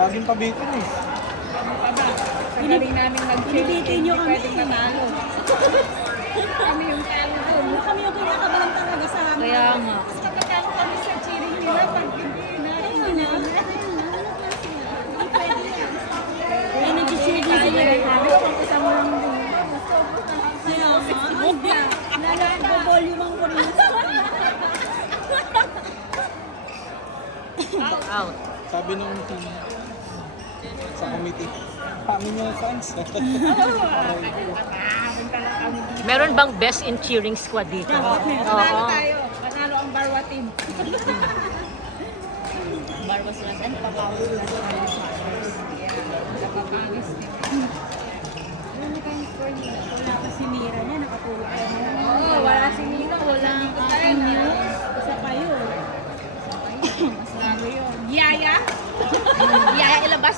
Laging pabitin eh. Galing namin mag-cheer. Binibitin nyo kami. Pwedeng nanalo. Kami yung talo doon. Kami yung kinakabahan talaga sa amin. Kaya nga. Mas katatalo kami sa cheering nila pag hindi na. Ayun na. Ay, nag-share din sila. Pero kung isang lang din. Kaya nga. Nag-volume ang kuryente. Out. Sabi nung sa committee, kami yung fans. Meron bang best in cheering squad dito? Panalo tayo. Panalo ang Barwa team. Barba sila saan? Papawin sila sa Napapangis din. Ano kayong score niya? Wala pa si Mira niya, nakatulog ka na. Oo, wala si Nino. Wala ang Akin niyo, isa kayo. Mas lalo yun. Yaya? Yaya ilabas.